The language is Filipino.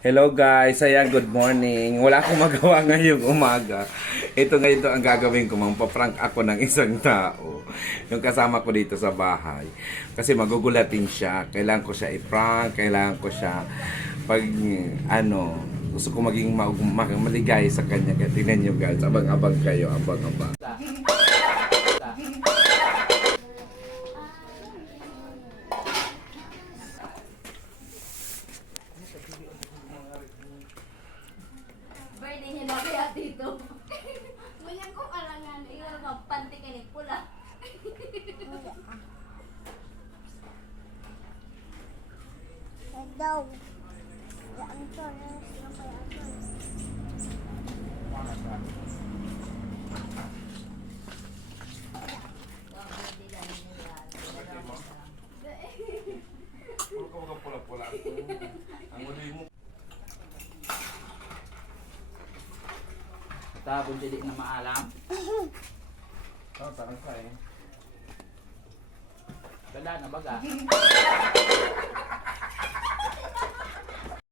Hello guys, ayan, good morning. Wala akong magawa ngayong umaga. Ito ngayon ang gagawin ko, magpa-prank ako ng isang tao. Yung kasama ko dito sa bahay. Kasi magugulatin siya. Kailangan ko siya i-prank, kailangan ko siya pag gusto ko maging maligay sa kanya. Kaya tingnan nyo guys, abang-abang kayo, abang-abang. Birthday niya na kaya dito. Ganyan kong alangan. Iwan magpanti ka ni pula. Daw. Yan to, yan kaya to. Pula-pula. Ang uli mo. Tapos hindi na maalam. Parang sa eh. Ganda na baga.